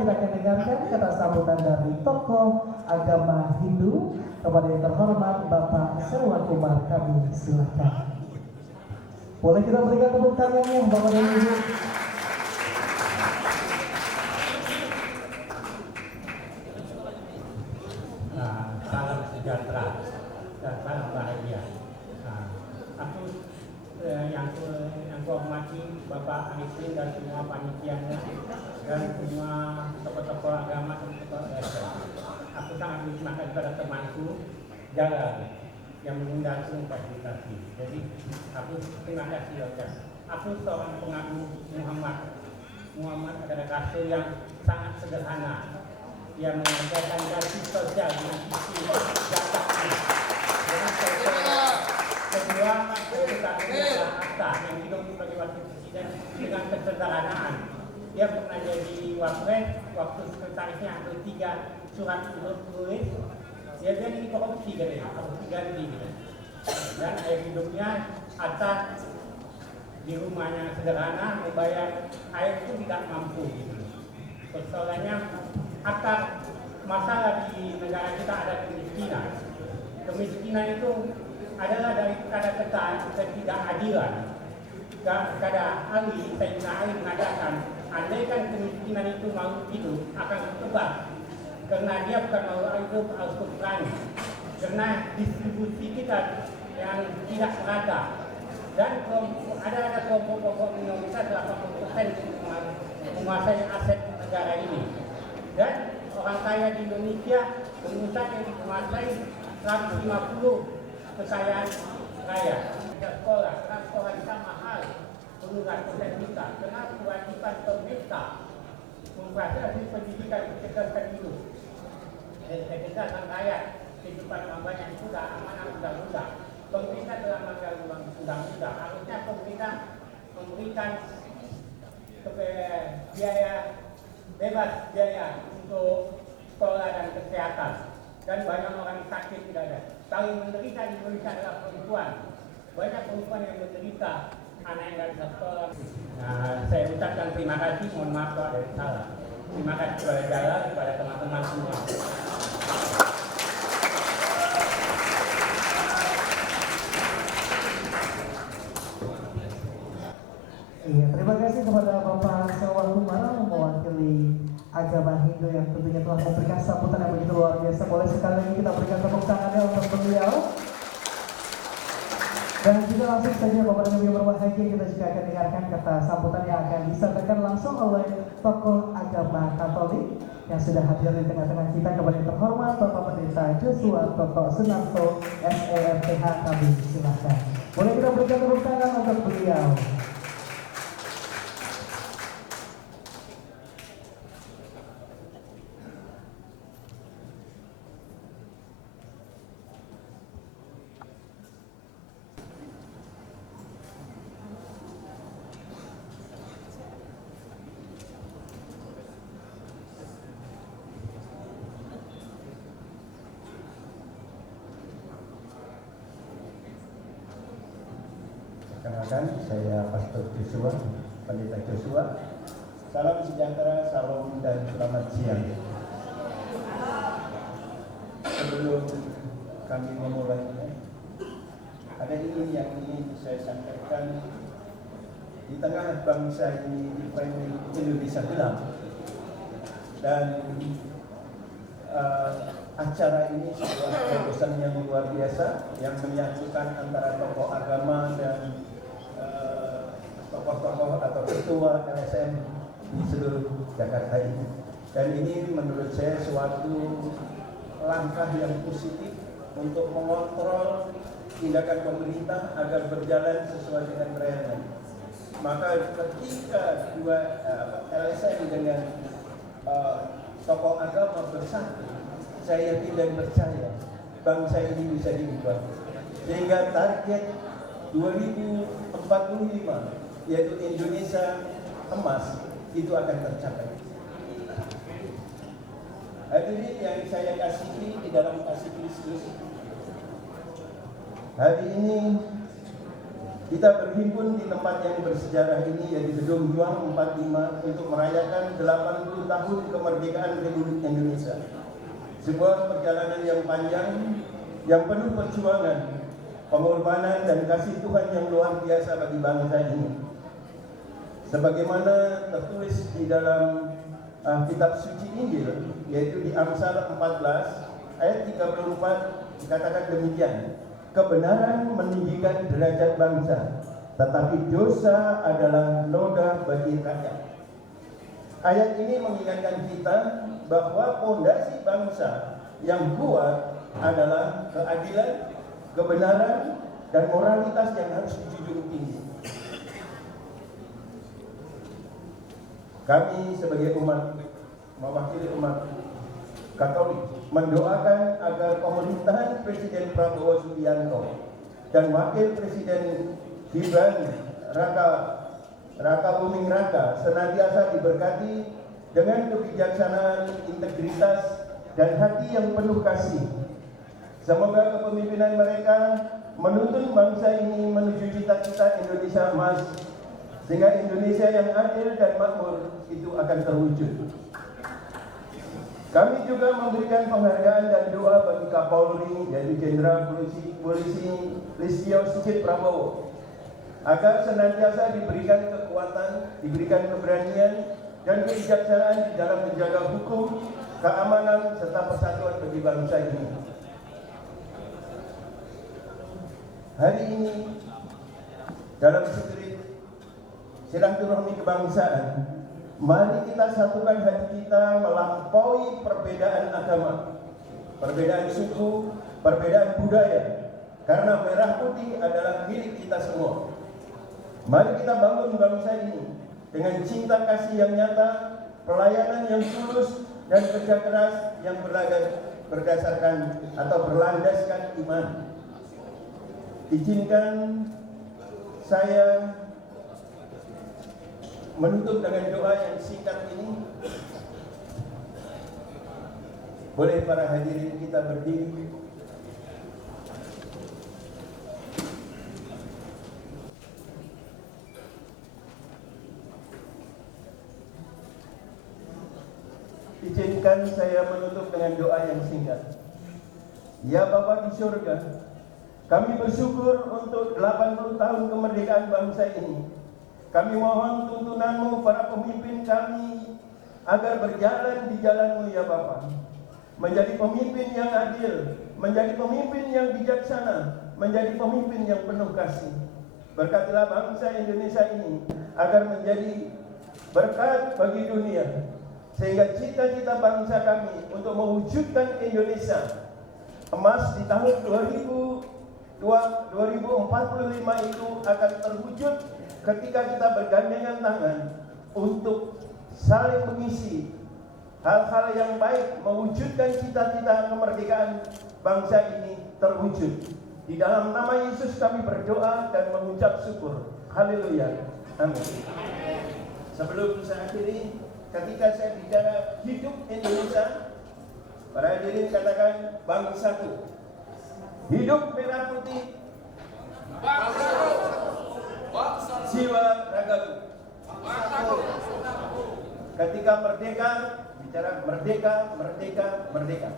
kita akan dengarkan kata sambutan dari tokoh agama Hindu kepada yang terhormat Bapak Serwan Umar. Kami silakan. Boleh kita berikan tepuk tangannya Bapak dan Ibu. Salam sejahtera dan salam bahagia. Aku yang hormati Bapak Arifin dan semua panitianya dan semua tokoh-tokoh agama dan tokoh LSM. Aku sangat berterima kasih kepada temanku Jalal yang mengundang fasilitasi. Jadi aku terima kasih banyak. Aku seorang pengagum Muhammad adalah rasul yang sangat sederhana. Dia mengajarkan kasih sosial dengan sisi zakat. Kedua, kita Hatta yang hidup sebagai wakil presiden dengan kesederhanaan. Dia pernah jadi wapres waktu sekretarisnya ada 3 surat tulis. Dia ini korupsi katanya, korupsi ganti gitu. Dan air hidupnya Hatta di rumahnya sederhana, membayar air itu tidak mampu gitu. Persoalannya akar masalah di negara kita ada kemiskinan. Kemiskinan itu adalah dari ketidakadilan. Kata Ali Sayyidina Ali mengatakan, andaikan kemiskinan itu mau hidup akan tertebak, karena dia bukan mau hidup harus berani. Karena distribusi kita yang tidak merata dan ada kelompok-kelompok minoritas 80% menguasai aset negara ini. Dan orang kaya di Indonesia pengusaha yang menguasai 150 kekayaan raya. Sekolah kita mahal, puluhan persen kita. Kenapa kewajiban pemerintah memfasilitasi pendidikan kecerdasan hidup? Kecerdasan rakyat, kehidupan orang banyak sudah amanah undang-undang. Pemerintah telah melanggar undang-undang. Harusnya pemerintah memberikan biaya bebas biaya untuk sekolah dan kesehatan, dan banyak orang sakit tidak ada. Paling menderita di Indonesia adalah perempuan. Banyak perempuan yang menderita anak yang tidak bisa sekolah. Saya ucapkan terima kasih, mohon maaf kalau ada yang salah. Terima kasih kepada Jalal, kepada teman-teman semua. Iya, terima kasih kepada Bapak Serwan Umar mewakili agama Hindu yang tentunya telah memberikan sambutan yang begitu luar biasa. Boleh sekali lagi kita berikan tepuk tangannya untuk beliau. Dan juga langsung saja Bapak dan Ibu yang berbahagia, kita juga akan dengarkan kata sambutan yang akan disampaikan langsung oleh tokoh agama Katolik yang sudah hadir di tengah-tengah kita kepada yang terhormat Bapak Pendeta Joshua Toto Sunarto SEMPH. Kami silakan. Boleh kita berikan tepuk tangan untuk beliau. Perkenalkan, saya Pastor Joshua, Pendeta Joshua. Salam sejahtera, salam dan selamat siang. Sebelum kami memulai, ada yang ingin saya sampaikan. Di tengah bangsa ini Indonesia gelap, dan acara ini sebuah terobosan yang luar biasa yang menyatukan antara tokoh agama dan tokoh-tokoh atau ketua LSM di seluruh Jakarta ini. Dan ini menurut saya suatu langkah yang positif untuk mengontrol tindakan pemerintah agar berjalan sesuai dengan kerelaan. Maka ketika dua LSM dengan tokoh agama bersatu, saya tidak percaya bangsa ini bisa diubah. Sehingga target 2045 yaitu Indonesia emas itu akan tercapai. Hadirin yang saya kasihi di dalam kasih Kristus, hari ini kita berhimpun di tempat yang bersejarah ini, yaitu Gedung Juang 45, untuk merayakan 80 tahun kemerdekaan Republik Indonesia. Sebuah perjalanan yang panjang, yang penuh perjuangan, pengorbanan dan kasih Tuhan yang luar biasa bagi bangsa ini. Sebagaimana tertulis di dalam kitab suci Injil, yaitu di Amsal 14 ayat 34, dikatakan demikian: kebenaran meninggikan derajat bangsa, tetapi dosa adalah noda bagi rakyat. Ayat ini mengingatkan kita bahwa fondasi bangsa yang kuat adalah keadilan, kebenaran, dan moralitas yang harus dijunjung tinggi. Kami sebagai umat, mewakili umat Katolik, mendoakan agar pemerintahan Presiden Prabowo Subianto dan Wakil Presiden Gibran Raka Buming Raka senantiasa diberkati dengan kebijaksanaan, integritas, dan hati yang penuh kasih. Semoga kepemimpinan mereka menuntun bangsa ini menuju cita-cita Indonesia emas, sehingga Indonesia yang adil dan makmur itu akan terwujud. Kami juga memberikan penghargaan dan doa bagi Kapolri, yaitu Jenderal Polisi Listio Sigit Prabowo, agar senantiasa diberikan kekuatan, diberikan keberanian, dan kebijaksanaan di dalam menjaga hukum, keamanan, serta persatuan bagi bangsa ini. Hari ini, dalam spirit silaturahmi kebangsaan, mari kita satukan hati kita melampaui perbedaan agama, perbedaan suku, perbedaan budaya, karena merah putih adalah milik kita semua. Mari kita bangun bangsa ini dengan cinta kasih yang nyata, pelayanan yang tulus, dan kerja keras yang berdasarkan atau berlandaskan iman. Izinkan saya menutup dengan doa yang singkat ini. Boleh para hadirin kita berdiri. Izinkan saya menutup dengan doa yang singkat. Ya Bapa di surga, kami bersyukur untuk 80 tahun kemerdekaan bangsa ini. Kami mohon tuntunanmu para pemimpin kami agar berjalan di jalanmu ya Bapa. Menjadi pemimpin yang adil, menjadi pemimpin yang bijaksana, menjadi pemimpin yang penuh kasih. Berkatilah bangsa Indonesia ini agar menjadi berkat bagi dunia, sehingga cita-cita bangsa kami untuk mewujudkan Indonesia emas di tahun 2045 itu akan terwujud ketika kita bergandengan tangan untuk saling mengisi hal-hal yang baik, mewujudkan cita-cita kemerdekaan bangsa ini terwujud. Di dalam nama Yesus kami berdoa dan mengucap syukur. Haleluya. Amin. Sebelum saya akhiri, ketika saya bicara hidup Indonesia, para hadirin katakan bangsaku. Hidup merah putih. Jiwa ragaku. Ketika merdeka, bicara merdeka, merdeka, merdeka.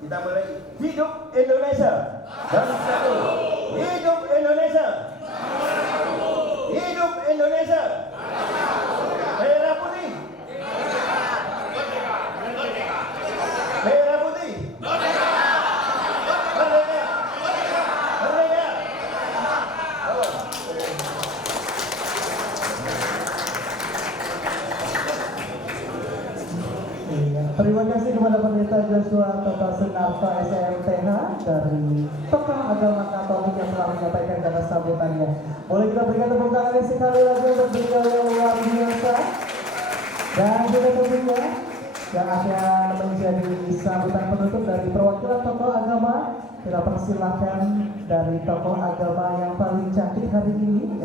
Kita mulai. Hidup Indonesia. Bangsaku. Hidup Indonesia. Hidup Indonesia. Merah putih. Merah putih. Merdeka. Merdeka. Merdeka. Terima kasih kepada Pendeta Joshua Toto Sunarto SMTH dari tokoh agama Katolik yang telah menyampaikan kata sambutannya. Boleh kita berikan tepuk tangan sekali lagi untuk beliau yang luar biasa. Dan juga tentunya yang akan menjadi sambutan penutup dari perwakilan tokoh agama, kita persilahkan dari tokoh agama yang paling cantik hari ini.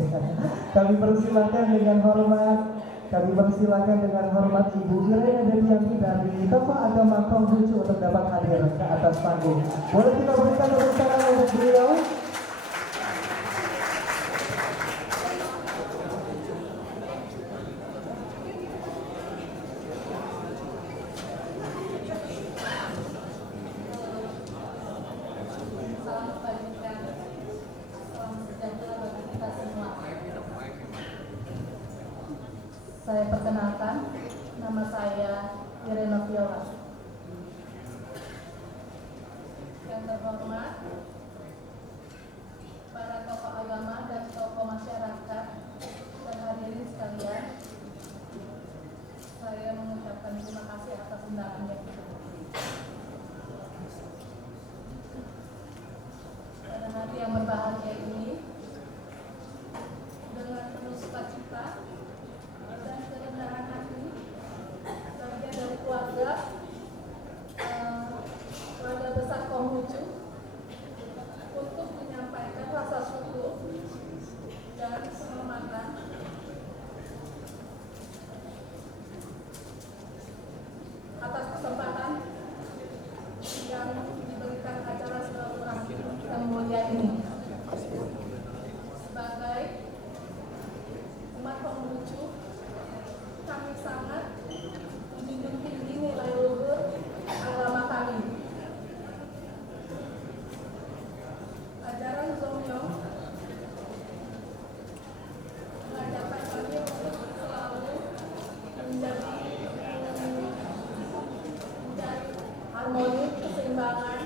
Kami persilahkan dengan hormat. Kami persilakan dengan hormat Ibu Irene Devianti dari tokoh agama Konghucu untuk dapat hadir ke atas panggung. Boleh kita berikan tepuk tangan untuk beliau? Saya perkenalkan, nama saya Irena Viola. Yang terhormat, para tokoh agama dan tokoh masyarakat dan hadirin sekalian, saya mengucapkan terima kasih atas undangannya. Pada hari yang berbahagia ini, dengan penuh sukacita dan kerendahan hati, bagian dari keluarga besar Konghucu, untuk menyampaikan rasa syukur dan penghormatan atas kesempatan yang diberikan acara silaturahmi yang mulia ini. Sebagai umat Konghucu, kami sangat menjunjung tinggi nilai luhur agama kami. Ajaran Zongnyong mengajarkan kami untuk selalu mencari harmoni, keseimbangan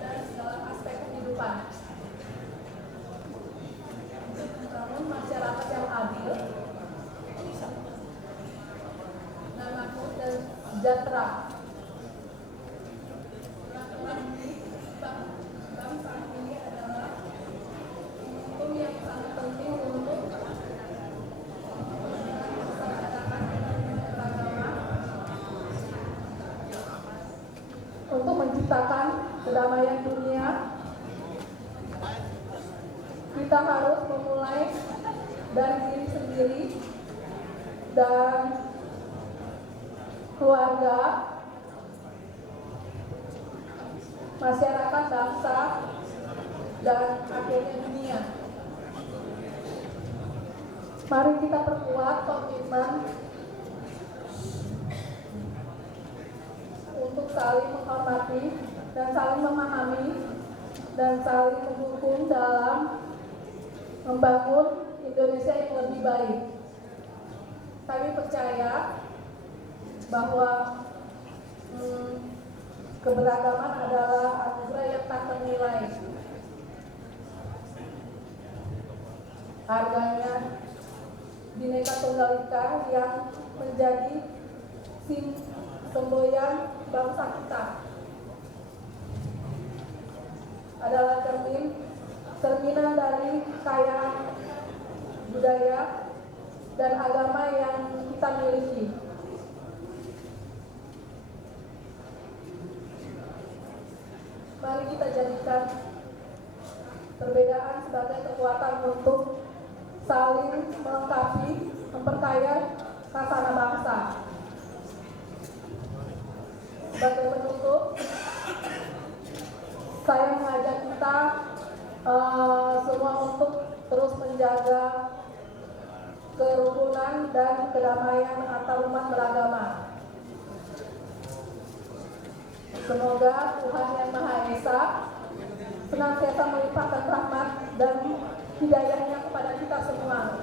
dan segala aspek kehidupan, untuk membangun masyarakat yang adil dan makmur dan sejahtera. Bangsa ini adalah momentum yang sangat penting untuk masyarakat beragama, untuk menciptakan kedamaian dunia. Kita harus memulai dari diri sendiri dan keluarga, masyarakat, bangsa, dan akhirnya dunia. Mari kita perkuat komitmen untuk saling menghormati dan saling memahami dan saling mendukung dalam membangun Indonesia yang lebih baik. Kami percaya bahwa keberagaman adalah anugerah yang tak ternilai. Harganya Bhinneka Tunggal Ika yang menjadi semboyan bangsa kita adalah cerminan dari kaya budaya dan agama yang kita miliki. Mari kita jadikan perbedaan sebagai kekuatan untuk saling melengkapi, memperkaya khasana bangsa. Sebagai penutup, saya mengajak kita semua untuk terus menjaga kerukunan dan kedamaian antar umat beragama. Semoga Tuhan Yang Maha Esa senantiasa melimpahkan rahmat dan hidayahnya kepada kita semua.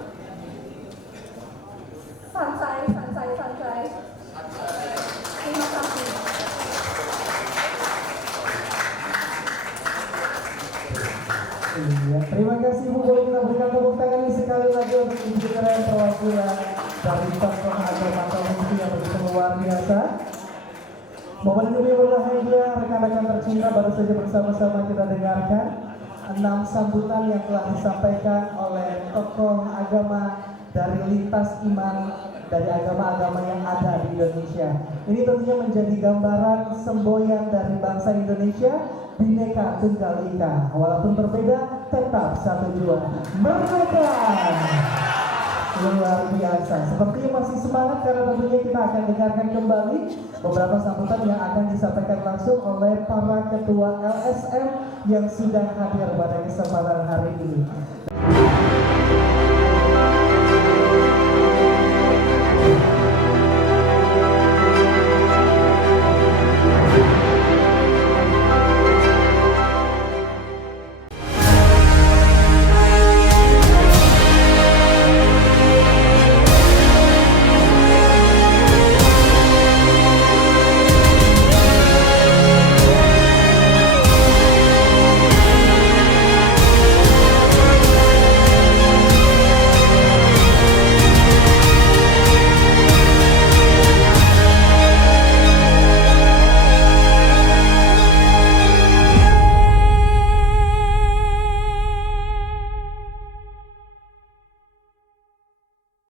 Sansai, sansai, sansai. Terima kasih. Iya, terima kasih Bu. Boleh kita berikan tepuk tangan ini sekali lagi untuk Ibu keren perwakilan dari tokoh agama Konghucu yang begitu luar biasa. Bapak dan Ibu yang berbahagia, rekan-rekan tercinta, baru saja bersama-sama kita dengarkan 6 sambutan yang telah disampaikan oleh tokoh agama dari lintas iman dari agama-agama yang ada di Indonesia. Ini tentunya menjadi gambaran semboyan dari bangsa Indonesia, Bhinneka Tunggal Ika. Walaupun berbeda, tetap satu jua. Merdeka! Luar biasa. Sepertinya masih semangat karena tentunya kita akan dengarkan kembali beberapa sambutan yang akan disampaikan langsung oleh para ketua LSM yang sudah hadir pada kesempatan hari ini.